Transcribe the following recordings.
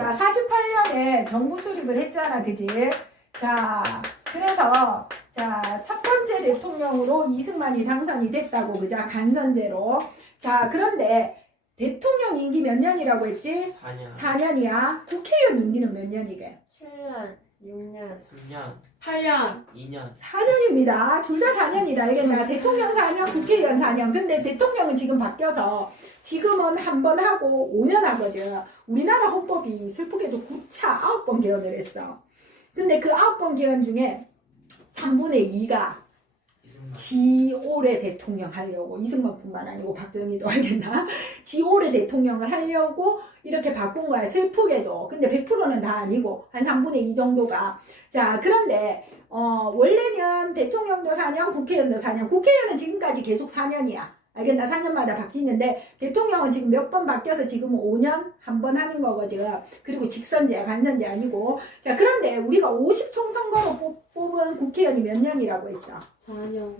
자, 48년에 정부 수립을 했잖아, 그지? 자, 그래서 자, 첫 번째 대통령으로 이승만이 당선이 됐다고, 그죠? 간선제로. 자, 그런데 대통령 임기 몇 년이라고 했지? 4년, 4년이야. 국회의원 임기는 몇 년이게? 7년, 6년, 3년, 8년. 2년. 4년입니다. 둘 다 4년이다. 알겠나? 대통령 4년, 국회의원 4년. 근데 대통령은 지금 바뀌어서 지금은 한 번 하고 5년 하거든. 우리나라 헌법이 슬프게도 9차 9번 개헌을 했어. 근데 그 9번 개헌 중에 3분의 2가 이승만. 지 올해 대통령 하려고, 이승만뿐만 아니고 박정희도 알겠나? 지 올해 대통령을 하려고 이렇게 바꾼 거야, 슬프게도. 근데 100%는 다 아니고 한 3분의 2 정도가. 자, 그런데 원래는 대통령도 4년, 국회의원도 4년. 국회의원은 지금까지 계속 4년이야. 알겠나? 4년마다 바뀌는데 대통령은 지금 몇 번 바뀌어서 지금은 5년 한 번 하는 거거든. 그리고 직선제야, 간선제 아니고. 자, 그런데 우리가 50총선거로 뽑은 국회의원이 몇 년이라고 했어? 4년.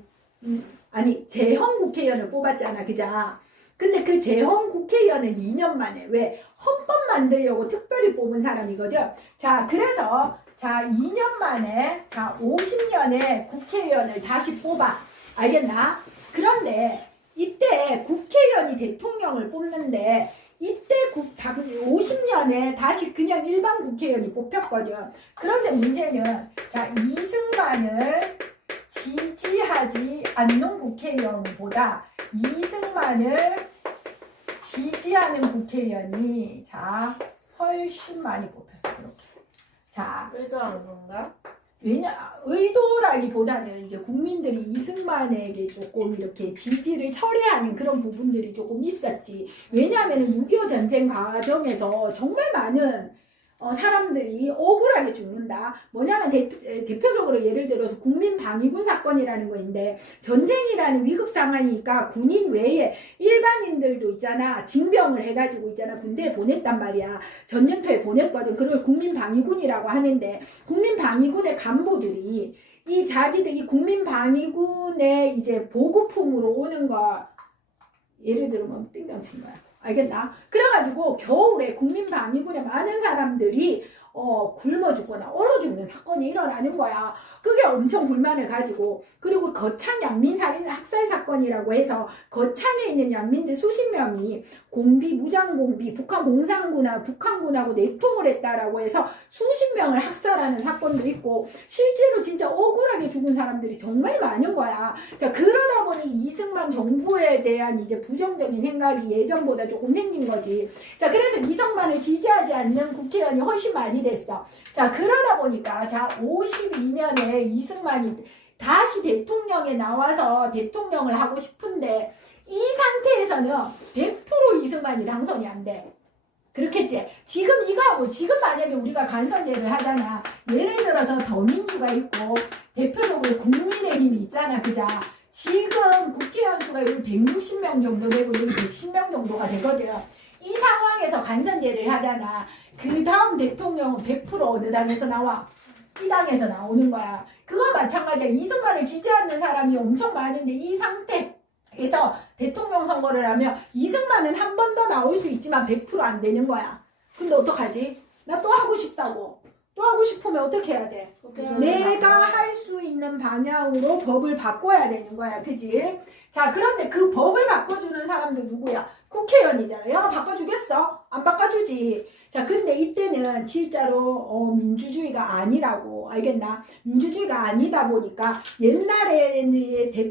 아니, 재헌 국회의원을 뽑았잖아, 그자? 근데 그 재헌 국회의원은 2년 만에, 왜? 헌법 만들려고 특별히 뽑은 사람이거든. 자, 그래서 자, 2년 만에, 자, 50년에 국회의원을 다시 뽑아. 알겠나? 그런데 이때 국회의원이 대통령을 뽑는데 이때 50년에 다시 그냥 일반 국회의원이 뽑혔거든. 그런데 문제는, 자, 이승만을 지지하지 않는 국회의원보다 이승만을 지지하는 국회의원이, 자, 훨씬 많이 뽑혔어. 이렇게. 자, 의도한 건가? 의도라기보다는 이제 국민들이 이승만에게 조금 이렇게 지지를 철회하는 그런 부분들이 조금 있었지. 왜냐하면 6.25 전쟁 과정에서 정말 많은 사람들이 억울하게 죽는다. 뭐냐면 대표적으로 예를 들어서 국민방위군 사건이라는 거인데, 전쟁이라는 위급 상황이니까 군인 외에 일반인들도 있잖아, 징병을 해가지고 있잖아, 군대에 보냈단 말이야. 전쟁터에 보냈거든. 그걸 국민방위군이라고 하는데, 국민방위군의 간부들이 이 자기들 이 국민방위군의 이제 보급품으로 오는 거, 예를 들면 띵병 친 거야. 알겠나? 그래가지고 겨울에 국민방위군에 많은 사람들이 굶어 죽거나 얼어 죽는 사건이 일어나는 거야. 그게 엄청 불만을 가지고, 그리고 거창 양민살인 학살 사건이라고 해서 거창에 있는 양민들 수십 명이 공비, 무장공비, 북한 공산군하고 북한군하고 내통을 했다라고 해서 수십 명을 학살하는 사건도 있고, 실제로 진짜 억울하게 죽은 사람들이 정말 많은 거야. 자, 그러다 보니 이승만 정부에 대한 이제 부정적인 생각이 예전보다 조금 생긴 거지. 자, 그래서 이승만을 지지하지 않는 국회의원이 훨씬 많이 됐어. 자, 그러다 보니까, 자, 52년에 이승만이 다시 대통령에 나와서 대통령을 하고 싶은데, 이 상태에서는 100% 이승만이 당선이 안 돼. 그렇겠지? 지금 이거하고, 지금 만약에 우리가 간선제를 하잖아. 예를 들어서 더민주가 있고, 대표적으로 국민의힘이 있잖아, 그자? 지금 국회의원 수가 여기 160명 정도 되고, 여기 110명 정도가 되거든. 이 상황에서 간선제를 하잖아. 그 다음 대통령은 100% 어느 당에서 나와? 이 당에서 나오는 거야. 그거 마찬가지야. 이승만을 지지하는 사람이 엄청 많은데, 이 상태에서 대통령 선거를 하면 이승만은 한 번 더 나올 수 있지만 100% 안 되는 거야. 근데 어떡하지? 나 또 하고 싶다고. 또 하고 싶으면 어떻게 해야 돼? 내가 할 수 있는 방향으로 법을 바꿔야 되는 거야. 그지? 자, 그런데 그 법을 바꿔주는 사람도 누구야? 국회의원이잖아. 야, 바꿔주겠어? 안 바꿔주지. 자, 근데 이때는 진짜로 민주주의가 아니라고. 알겠나? 민주주의가 아니다 보니까 옛날에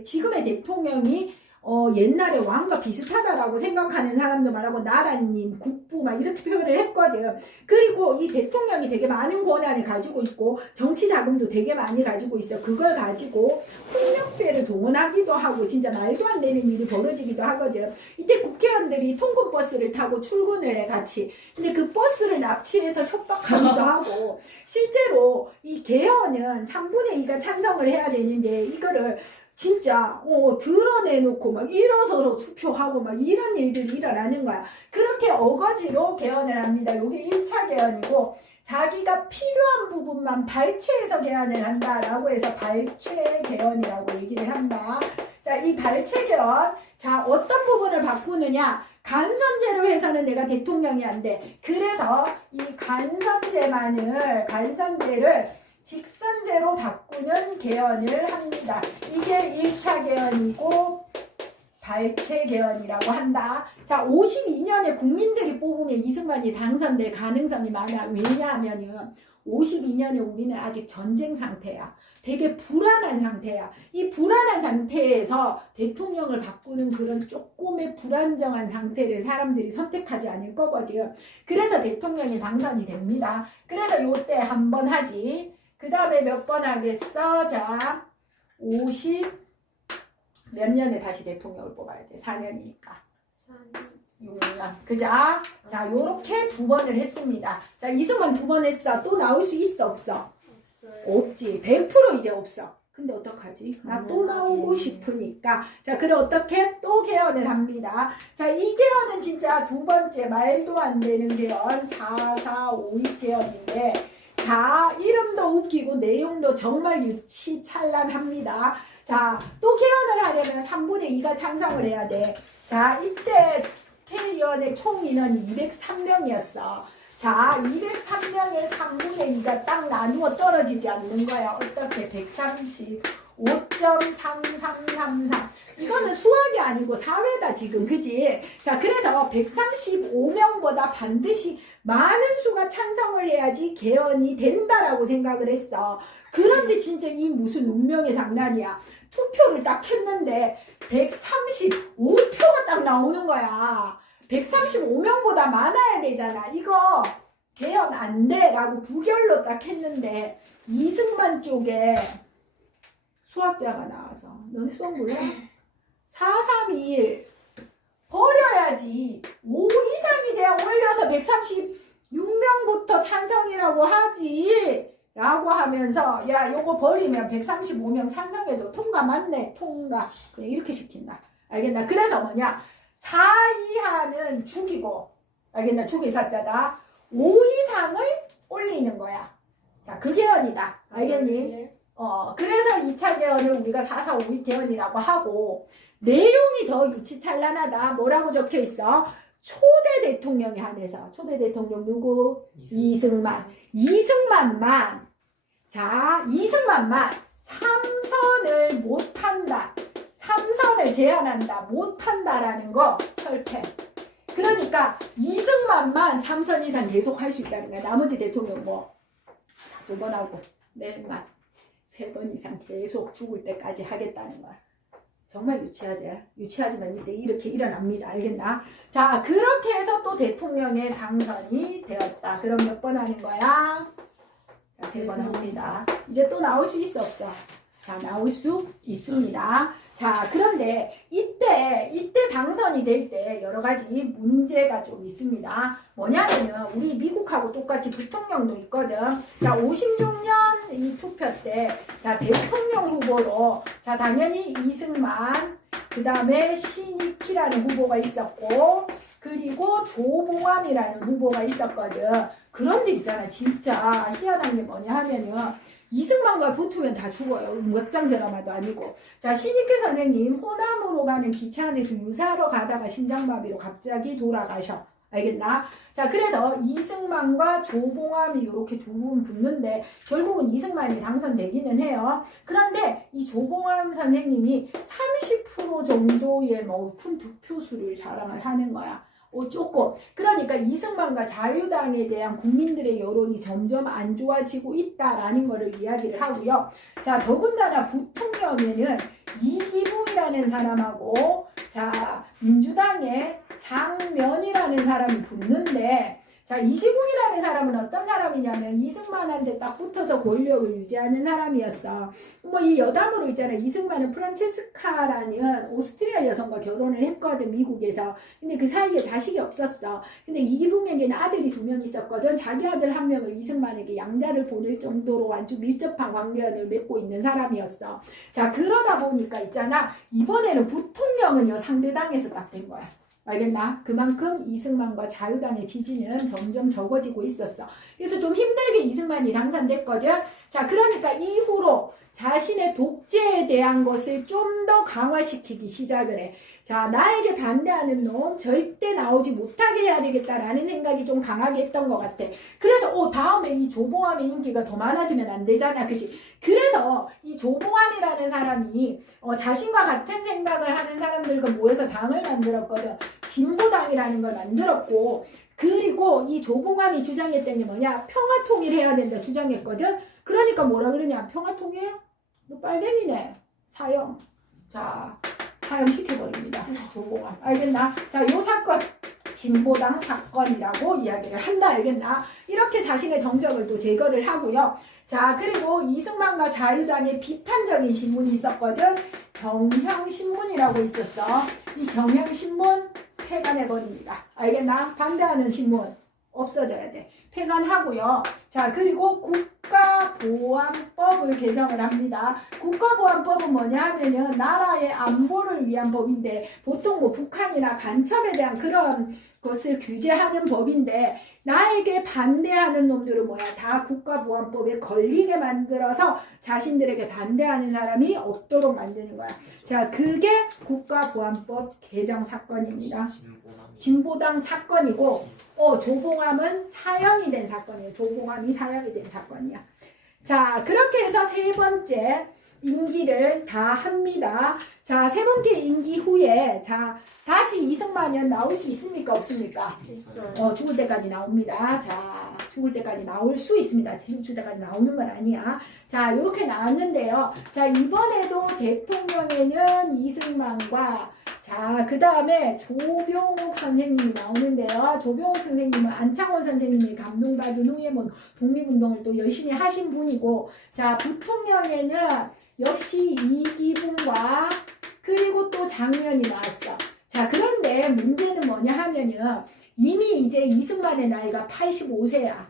지금의 대통령이 옛날에 왕과 비슷하다라고 생각하는 사람도 말하고, 나라님, 국부 막 이렇게 표현을 했거든. 그리고 이 대통령이 되게 많은 권한을 가지고 있고 정치 자금도 되게 많이 가지고 있어. 그걸 가지고 폭력배를 동원하기도 하고 진짜 말도 안 되는 일이 벌어지기도 하거든. 이때 국회의원들이 통근버스를 타고 출근을 해, 같이. 근데 그 버스를 납치해서 협박하기도 하고, 실제로 이 개헌은 3분의 2가 찬성을 해야 되는데 이거를 진짜 드러내놓고 막 일어서서 투표하고 막 이런 일들이 일어나는 거야. 그렇게 어거지로 개헌을 합니다. 이게 1차 개헌이고, 자기가 필요한 부분만 발췌해서 개헌을 한다라고 해서 발췌 개헌이라고 얘기를 한다. 자, 이 발췌 개헌, 자, 어떤 부분을 바꾸느냐? 간선제로 해서는 내가 대통령이 안 돼. 그래서 이 간선제를 직선제로 바꾸는 개헌을 합니다. 이게 1차 개헌이고 발췌 개헌이라고 한다. 자, 52년에 국민들이 뽑으면 이승만이 당선될 가능성이 많아. 왜냐하면은 52년에 우리는 아직 전쟁 상태야. 되게 불안한 상태야. 이 불안한 상태에서 대통령을 바꾸는 그런 조금의 불안정한 상태를 사람들이 선택하지 않을 거거든. 그래서 대통령이 당선이 됩니다. 그래서 요때 한 번 하지. 그 다음에 몇 번 하겠어? 자, 몇 년에 다시 대통령을 뽑아야 돼? 4년이니까. 6년. 그죠? 자, 요렇게 2번을 했습니다. 자, 이승만 2번 했어. 또 나올 수 있어? 없어? 없어요. 없지. 100% 이제 없어. 근데 어떡하지? 나 또 나오고 싶으니까. 자, 그래 어떻게? 또 개헌을 합니다. 자, 이 개헌은 진짜 2번째 말도 안 되는 개헌 4.4.5.2 개헌인데, 자, 이름도 웃기고 내용도 정말 유치찬란합니다. 자, 또 개헌을 하려면 3분의 2가 찬성을 해야 돼. 자, 이때 K의원의 총 인원이 203명이었어. 자, 203명의 3분의 2가 딱 나누어 떨어지지 않는 거야. 어떻게? 135.3333. 이거는 수학이 아니고 사회다 지금. 그지? 자, 그래서 135명보다 반드시 많은 수가 찬성을 해야지 개헌이 된다라고 생각을 했어. 그런데 진짜 이 무슨 운명의 장난이야. 투표를 딱 했는데 135표가 딱 나오는 거야. 135명보다 많아야 되잖아. 이거 개헌 안 돼 라고 부결로 딱 했는데 이승만 쪽에 수학자가 나와서, 너네 수학 몰라? 4321 버려야지. 5 이상이 돼야 올려서 136명부터 찬성이라고 하지 라고 하면서, 야, 요거 버리면 135명 찬성해도 통과 맞네. 통과. 그냥 이렇게 시킨다. 알겠나? 그래서 뭐냐, 4 이하는 죽이고, 알겠나? 죽일 사자다. 5 이상을 올리는 거야. 자, 그 개헌이다. 알겠니? 그래서 2차 개헌을 우리가 4.4.5.2 개헌이라고 하고, 내용이 더 유치찬란하다. 뭐라고 적혀 있어? 초대 대통령에 한해서. 초대 대통령 누구? 이승만. 이승만만 3선을 못한다. 3선을 제한한다. 못한다라는 거 철폐. 그러니까 이승만만 3선 이상 계속 할 수 있다는 거야. 나머지 대통령 뭐 2번 하고 내만 3번 이상 계속 죽을 때까지 하겠다는 거야. 정말 유치하지? 유치하지만 이때 이렇게 일어납니다. 알겠나? 자, 그렇게 해서 또 대통령에 당선이 되었다. 그럼 몇 번 하는 거야? 자, 3번 합니다. 이제 또 나올 수 있어, 없어? 자, 나올 수 있습니다. 자, 그런데 이때 당선이 될 때 여러 가지 문제가 좀 있습니다. 뭐냐면은 우리 미국하고 똑같이 부통령도 있거든. 자, 56년 이 투표 때, 자, 대통령 후보로, 자, 당연히 이승만, 그 다음에 신익희라는 후보가 있었고, 그리고 조봉암이라는 후보가 있었거든. 그런데 있잖아, 진짜 희한한 게 뭐냐 하면은, 이승만과 붙으면 다 죽어요. 멋장 드라마도 아니고. 자, 신익희 선생님 호남으로 가는 기차 안에서 유사하러 가다가 심장마비로 갑자기 돌아가셔. 알겠나? 자, 그래서 이승만과 조봉암이 이렇게 두 분 붙는데 결국은 이승만이 당선되기는 해요. 그런데 이 조봉암 선생님이 30% 정도의 높은 득표수를 자랑을 하는 거야. 조금. 그러니까 이승만과 자유당에 대한 국민들의 여론이 점점 안 좋아지고 있다라는 것을 이야기를 하고요. 자, 더군다나 부통령에는 이기붕이라는 사람하고, 자, 민주당의 장면이라는 사람이 붙는데, 자, 이기붕이라는 사람은 어떤 사람이냐면 이승만한테 딱 붙어서 권력을 유지하는 사람이었어. 뭐 이 여담으로 있잖아. 이승만은 프란체스카라는 오스트리아 여성과 결혼을 했거든, 미국에서. 근데 그 사이에 자식이 없었어. 근데 이기붕에게는 아들이 2명 있었거든. 자기 아들 1명을 이승만에게 양자를 보낼 정도로 아주 밀접한 관계를 맺고 있는 사람이었어. 자, 그러다 보니까 있잖아. 이번에는 부통령은요, 상대당에서 딱 된 거야. 알겠나? 그만큼 이승만과 자유당의 지지는 점점 적어지고 있었어. 그래서 좀 힘들게 이승만이 당선됐거든. 자, 그러니까 이후로 자신의 독재에 대한 것을 좀 더 강화시키기 시작을 해. 자, 나에게 반대하는 놈 절대 나오지 못하게 해야 되겠다라는 생각이 좀 강하게 했던 것 같아. 그래서 다음에 이 조봉암의 인기가 더 많아지면 안 되잖아. 그치? 그래서 이 조봉암이라는 사람이 자신과 같은 생각을 하는 사람들과 모여서 당을 만들었거든. 진보당이라는 걸 만들었고, 그리고 이 조봉암이 주장했던 게 뭐냐? 평화통일해야 된다 주장했거든. 그러니까 뭐라 그러냐? 평화통일? 너 빨갱이네. 사형. 자, 사형시켜버립니다. 조봉암. 알겠나? 자, 요 사건 진보당 사건이라고 이야기를 한다. 알겠나? 이렇게 자신의 정적을 또 제거를 하고요. 자, 그리고 이승만과 자유당의 비판적인 신문이 있었거든. 경향신문이라고 있었어. 이 경향신문 폐간해버립니다. 알겠나? 반대하는 신문 없어져야 돼. 폐간하고요. 자, 그리고 국가보안법을 개정을 합니다. 국가보안법은 뭐냐 하면은 나라의 안보를 위한 법인데, 보통 뭐 북한이나 간첩에 대한 그런 것을 규제하는 법인데, 나에게 반대하는 놈들은 뭐야? 다 국가보안법에 걸리게 만들어서 자신들에게 반대하는 사람이 없도록 만드는 거야. 자, 그게 국가보안법 개정 사건입니다. 진보당 사건이고, 조봉암은 사형이 된 사건이에요. 조봉암이 사형이 된 사건이야. 자, 그렇게 해서 세 번째 임기를 다 합니다. 자, 세 번째 임기 후에, 자, 다시 이승만은 나올 수 있습니까? 없습니까? 있어요. 죽을 때까지 나옵니다. 자, 죽을 때까지 나올 수 있습니다. 죽을 때까지 나오는 건 아니야. 자, 요렇게 나왔는데요. 자, 이번에도 대통령에는 이승만과, 자, 그 다음에 조병옥 선생님이 나오는데요. 조병옥 선생님은 안창원 선생님이 감동받은 후에 뭐 독립운동을 또 열심히 하신 분이고, 자, 부통령에는 역시 이기붕과 그리고 또 장면이 나왔어. 자, 그런데 문제는 뭐냐 하면은 이미 이제 이승만의 나이가 85세야.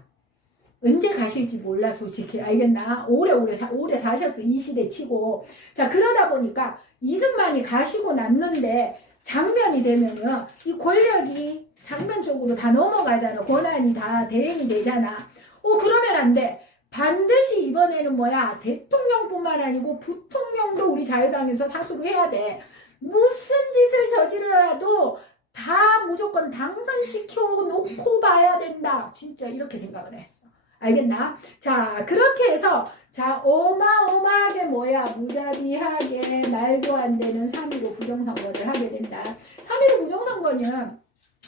언제 가실지 몰라, 솔직히. 알겠나? 오래 사셨어. 이 시대 치고. 자, 그러다 보니까 이승만이 가시고 났는데 장면이 되면은 이 권력이 장면 쪽으로 다 넘어가잖아. 권한이 다 대행이 되잖아. 그러면 안 돼. 반드시 이번에는 뭐야? 대통령뿐만 아니고 부통령도 우리 자유당에서 사수를 해야 돼. 무슨 짓을 저지르라도 다 무조건 당선시켜 놓고 봐야 된다. 진짜 이렇게 생각을 했어. 알겠나? 자, 그렇게 해서, 자, 어마어마하게 뭐야? 무자비하게 말도 안 되는 3.15 부정선거를 하게 된다. 3.15 부정선거는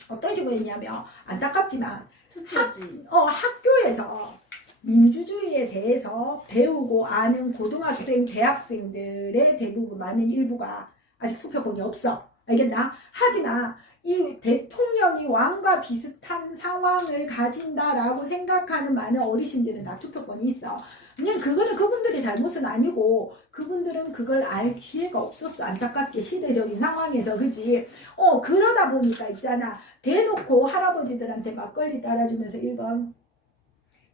어떤 식으로 했냐면, 안타깝지만, 투표지. 학교에서 민주주의에 대해서 배우고 아는 고등학생, 대학생들의 대부분 많은 일부가 아직 투표권이 없어. 알겠나? 하지만 이 대통령이 왕과 비슷한 상황을 가진다라고 생각하는 많은 어르신들은 다 투표권이 있어. 그냥 그거는 그분들의 잘못은 아니고 그분들은 그걸 알 기회가 없었어. 안타깝게 시대적인 상황에서. 그지? 그러다 보니까 있잖아. 대놓고 할아버지들한테 막걸리 따라주면서 1번.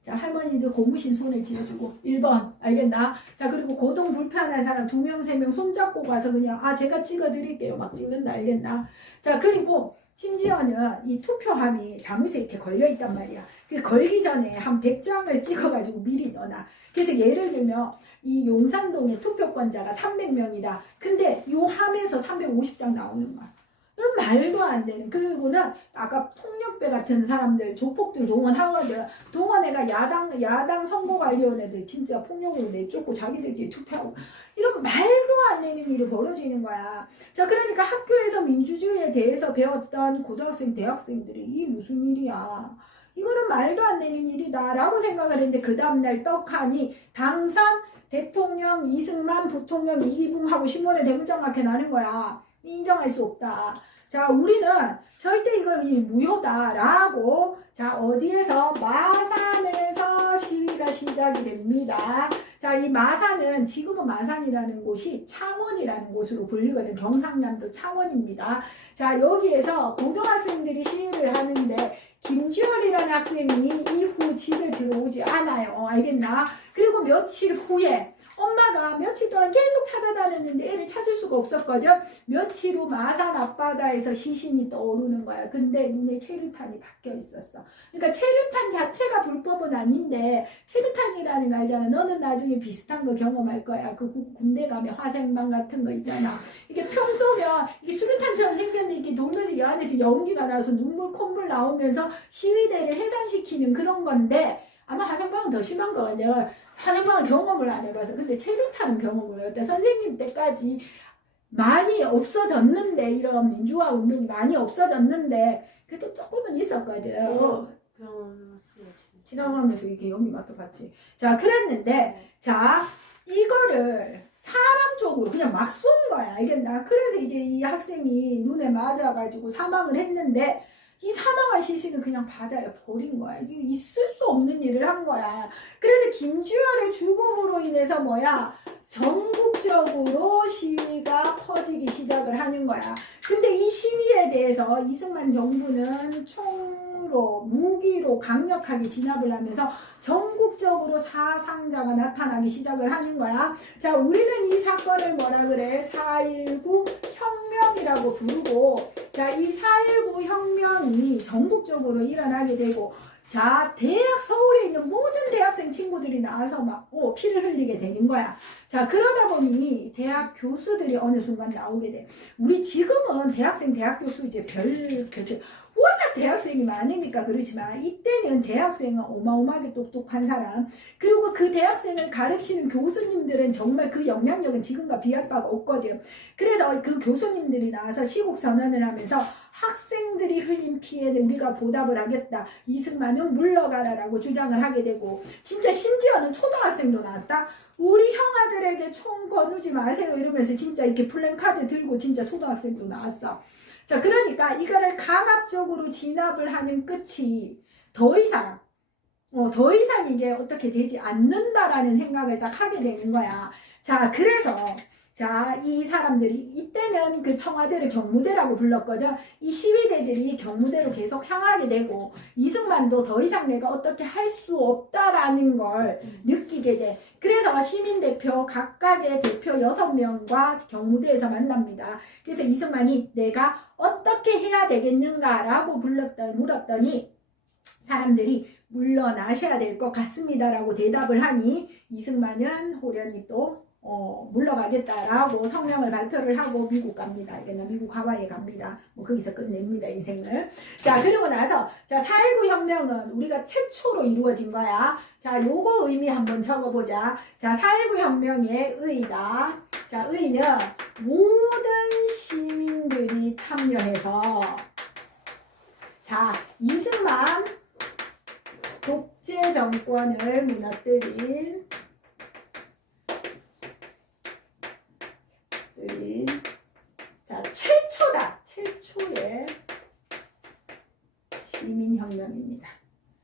자, 할머니들 고무신 손을 쥐어주고 1번. 알겠나? 자, 그리고 고동 불편한 사람 2명, 3명 손잡고 가서 그냥 제가 찍어드릴게요. 막 찍는다. 알겠나? 자, 그리고 심지어는 이 투표함이 자물쇠 이렇게 걸려있단 말이야. 그 걸기 전에 한 100장을 찍어가지고 미리 넣어놔. 그래서 예를 들면 이 용산동의 투표권자가 300명이다. 근데 이 함에서 350장 나오는 거야. 그럼 말도 안 되는. 그리고는 아까 폭력배 같은 사람들, 조폭들 동원하거든. 동원해가 야당 선거관리위원회들 진짜 폭력으로 내쫓고 자기들끼리 투표하고. 이런 말도 안 되는 일이 벌어지는 거야. 자, 그러니까 학교에서 민주주의에 대해서 배웠던 고등학생, 대학생들이 이 무슨 일이야. 이거는 말도 안 되는 일이다 라고 생각을 했는데 그 다음날 떡하니 당선 대통령 이승만, 부통령 이기붕하고 신문에 대문짝맞게 나는 거야. 인정할 수 없다. 자, 우리는 절대 이건 무효다라고, 자, 어디에서? 마산에서 시위가 시작이 됩니다. 자, 이 마산은 지금은 마산이라는 곳이 창원이라는 곳으로 불리거든. 경상남도 창원입니다. 자, 여기에서 고등학생들이 시위를 하는데 김주열이라는 학생이 이후 집에 들어오지 않아요. 알겠나? 그리고 며칠 후에 엄마 엄마가 며칠 동안 계속 찾아다녔는데 애를 찾을 수가 없었거든. 며칠 후 마산 앞바다에서 시신이 떠오르는 거야. 근데 눈에 체류탄이 박혀 있었어. 그러니까 체류탄 자체가 불법은 아닌데 체류탄이라는 거 알잖아. 너는 나중에 비슷한 거 경험할 거야. 그 군대 가면 화생방 같은 거 있잖아. 이게 평소면 이게 수류탄처럼 생겼는데 이렇게 돌면서 이 안에서 연기가 나서 눈물 콧물 나오면서 시위대를 해산시키는 그런 건데 아마 화생방은 더 심한 거야. 내가 화생방을 경험을 안 해봐서. 근데 체류탄은 경험을 해봤다. 선생님 때까지 많이 없어졌는데 이런 민주화 운동이 많이 없어졌는데 그래도 조금은 있었거든. 병원 지나가면서 이렇게 연기 맡아봤지. 자, 그랬는데 자 이거를 사람 쪽으로 그냥 막 쏜 거야. 알겠나? 그래서 이제 이 학생이 눈에 맞아가지고 사망을 했는데 이 사망한 시신을 그냥 바다에 버린 거야. 이게 있을 수 없는 일을 한 거야. 그래서 김주열의 죽음으로 인해서 뭐야? 전국적으로 시위가 퍼지기 시작을 하는 거야. 근데 이 시위에 대해서 이승만 정부는 총으로, 무기로 강력하게 진압을 하면서 전국적으로 사상자가 나타나기 시작을 하는 거야. 자, 우리는 이 사건을 뭐라 그래? 4.19 혁명이라고 부르고, 자, 이 4.19 혁명이 전국적으로 일어나게 되고, 자, 서울에 있는 모든 대학생 친구들이 나와서 막, 피를 흘리게 되는 거야. 자, 그러다 보니 대학 교수들이 어느 순간 나오게 돼. 우리 지금은 대학생, 대학 교수 이제 워낙 대학생이 많으니까 그렇지만 이때는 대학생은 어마어마하게 똑똑한 사람, 그리고 그 대학생을 가르치는 교수님들은 정말 그 영향력은 지금과 비할 바가 없거든. 그래서 그 교수님들이 나와서 시국선언을 하면서 학생들이 흘린 피해에 우리가 보답을 하겠다. 이승만은 물러가라라고 주장을 하게 되고, 진짜 심지어는 초등학생도 나왔다. 우리 형아들에게 총 거두지 마세요 이러면서 진짜 이렇게 플랜카드 들고 진짜 초등학생도 나왔어. 자, 그러니까 이거를 강압적으로 진압을 하는 끝이 더 이상 이게 어떻게 되지 않는다라는 생각을 딱 하게 되는 거야. 자, 그래서 자, 이 사람들이 이때는 그 청와대를 경무대라고 불렀거든. 이 시위대들이 경무대로 계속 향하게 되고 이승만도 더 이상 내가 어떻게 할 수 없다라는 걸 느끼게 돼. 그래서 시민대표 각각의 대표 6명과 경무대에서 만납니다. 그래서 이승만이 내가 어떻게 해야 되겠는가라고 물었더니 사람들이 물러나셔야 될 것 같습니다라고 대답을 하니 이승만은 호련히 또 물러가겠다라고 성명을 발표를 하고 미국 갑니다. 알겠나? 미국 하와이에 갑니다. 뭐 거기서 끝냅니다, 인생을. 자, 그리고 나서 자, 4.19 혁명은 우리가 최초로 이루어진 거야. 자, 요거 의미 한번 적어보자. 자, 4.19 혁명의 의의다. 자, 의의는 모든 시민들이 참여해서 자, 이승만 독재 정권을 무너뜨린 자, 최초의 시민혁명입니다.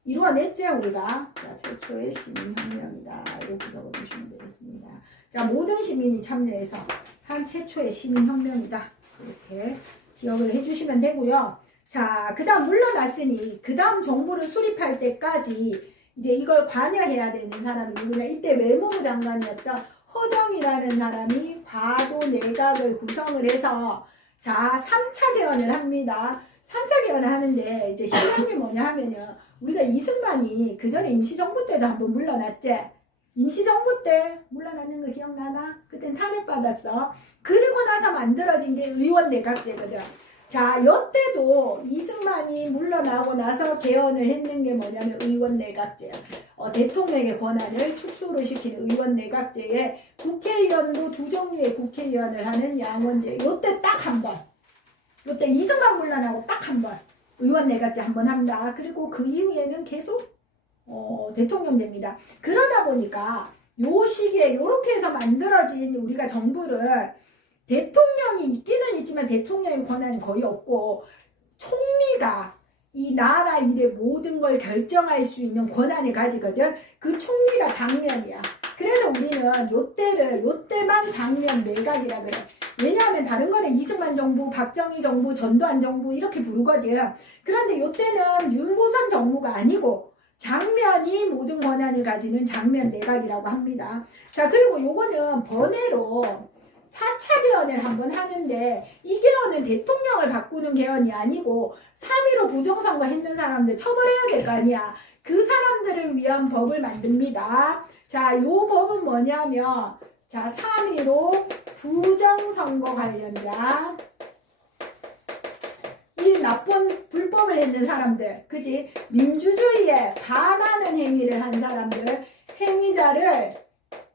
이루어냈죠, 우리가. 자, 최초의 시민혁명이다. 이렇게 적어주시면 되겠습니다. 자, 모든 시민이 참여해서 한 최초의 시민혁명이다. 이렇게 기억을 해주시면 되고요. 자, 그 다음 물러났으니 그 다음 정부를 수립할 때까지 이제 이걸 관여해야 되는 사람이 누구냐. 이때 외무부 장관이었던 허정이라는 사람이 과도 내각을 구성을 해서 자 3차 개헌을 합니다. 3차 개헌을 하는데 이제 신기한 게 뭐냐 하면요. 우리가 이승만이 그 전에 임시정부 때도 한번 물러났지. 임시정부 때 물러났는 거 기억나나? 그땐 탄핵받았어. 그리고 나서 만들어진 게 의원내각제거든. 자, 이때도 이승만이 물러나고 나서 개헌을 했는 게 뭐냐면 의원내각제야. 대통령의 권한을 축소를 시키는 의원내각제에 국회의원도 두 종류의 국회의원을 하는 양원제. 요때 딱 한 번. 요때 이승만 물러나고 딱 한 번. 의원내각제 한 번 합니다. 그리고 그 이후에는 계속 대통령 됩니다. 그러다 보니까 요 시기에 요렇게 해서 만들어진 우리가 정부를 대통령이 있기는 있지만 대통령의 권한이 거의 없고 총리가 이 나라 일의 모든 걸 결정할 수 있는 권한을 가지거든. 그 총리가 장면이야. 그래서 우리는 요때만 장면 내각이라 그래. 왜냐하면 다른 거는 이승만 정부, 박정희 정부, 전두환 정부 이렇게 부르거든. 그런데 요때는 윤보선 정부가 아니고 장면이 모든 권한을 가지는 장면 내각이라고 합니다. 자, 그리고 요거는 번외로 4차 개헌을 한번 하는데 이 개헌은 대통령을 바꾸는 개헌이 아니고 3.15 부정선거 했는 사람들 처벌해야 될 거 아니야. 그 사람들을 위한 법을 만듭니다. 자, 요 법은 뭐냐면 자, 3.15 부정선거 관련자 이 나쁜 불법을 했는 사람들, 그지? 민주주의에 반하는 행위를 한 사람들, 행위자를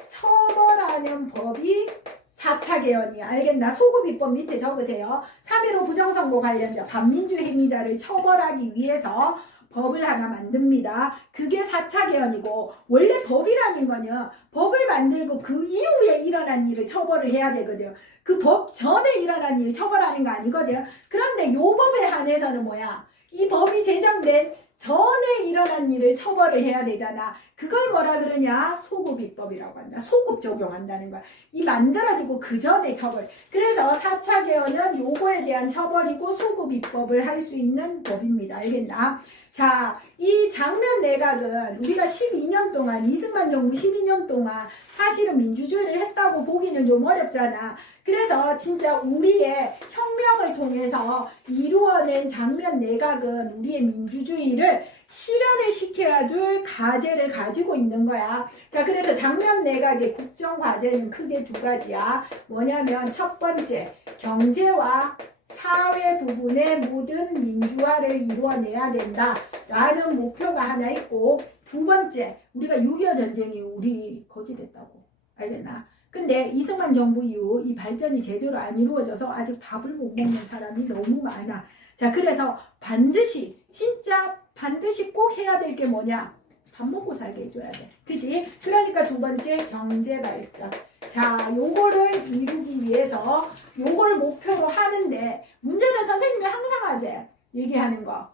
처벌하는 법이 4차 개헌이야. 알겠나? 소급입법 밑에 적으세요. 3.15 부정선거 관련자, 반민주 행위자를 처벌하기 위해서 법을 하나 만듭니다. 그게 4차 개헌이고, 원래 법이라는 거는 법을 만들고 그 이후에 일어난 일을 처벌을 해야 되거든. 그 법 전에 일어난 일을 처벌하는 거 아니거든. 그런데 요 법에 한해서는 뭐야? 이 법이 제정된 전에 일어난 일을 처벌을 해야 되잖아. 그걸 뭐라 그러냐? 소급입법이라고 한다. 소급 적용한다는 거야. 이 만들어지고 그 전에 처벌. 그래서 4차 개헌은 요거에 대한 처벌이고 소급입법을 할 수 있는 법입니다. 알겠나? 자, 이 장면 내각은 우리가 12년 동안 이승만 정부 12년 동안 사실은 민주주의를 했다고 보기는 좀 어렵잖아. 그래서 진짜 우리의 혁명을 통해서 이루어낸 장면 내각은 우리의 민주주의를 실현을 시켜야 될 과제를 가지고 있는 거야. 자, 그래서 장면 내각의 국정 과제는 크게 두 가지야. 뭐냐면 첫 번째, 경제와 사회 부분의 모든 민주화를 이루어내야 된다 라는 목표가 하나 있고, 두 번째, 우리가 6.25 전쟁이 우리 거지됐다고. 알겠나? 근데 이승만 정부 이후 이 발전이 제대로 안 이루어져서 아직 밥을 못 먹는 사람이 너무 많아. 자, 그래서 반드시 진짜 반드시 꼭 해야 될 게 뭐냐? 밥 먹고 살게 해줘야 돼. 그지? 그러니까 두 번째, 경제 발전. 자, 요거를 이루기 위해서 요거를 목표로 하는데, 문제는 선생님이 항상 하재 얘기하는 거.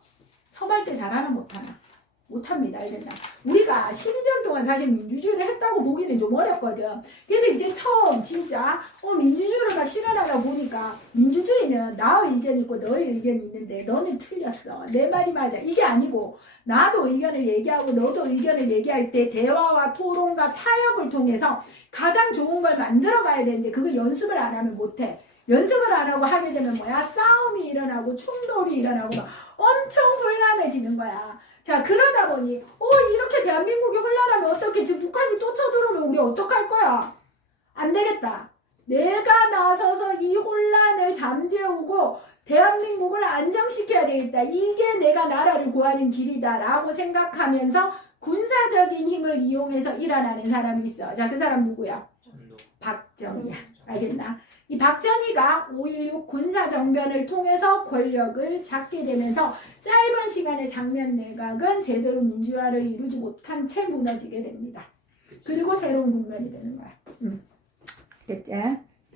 서발 때 잘하나 못하나? 못합니다. 알겠나? 우리가 12년 동안 사실 민주주의를 했다고 보기는 좀 어렵거든. 그래서 이제 처음 진짜 민주주의를 막 실현하다 보니까, 민주주의는 나의 의견이 있고 너의 의견이 있는데 너는 틀렸어, 내 말이 맞아, 이게 아니고, 나도 의견을 얘기하고 너도 의견을 얘기할 때 대화와 토론과 타협을 통해서 가장 좋은 걸 만들어 가야 되는데, 그거 연습을 안 하면 못해. 연습을 안 하고 하게 되면 뭐야? 싸움이 일어나고 충돌이 일어나고 막 엄청 혼란해지는 거야. 자, 그러다 보니 이렇게 대한민국이 혼란하면 어떻게, 지금 북한이 또 쳐들어오면 우리 어떡할 거야? 안 되겠다. 내가 나서서 이 혼란을 잠재우고 대한민국을 안정시켜야 되겠다. 이게 내가 나라를 구하는 길이다 라고 생각하면서 군사적인 힘을 이용해서 일어나는 사람이 있어. 자, 그 사람 누구야? 박정희야. 알겠나? 이 박정희가 5.16 군사정변을 통해서 권력을 잡게 되면서 짧은 시간에 장면 내각은 제대로 민주화를 이루지 못한 채 무너지게 됩니다. 그리고 새로운 국면이 되는 거야. 됐지?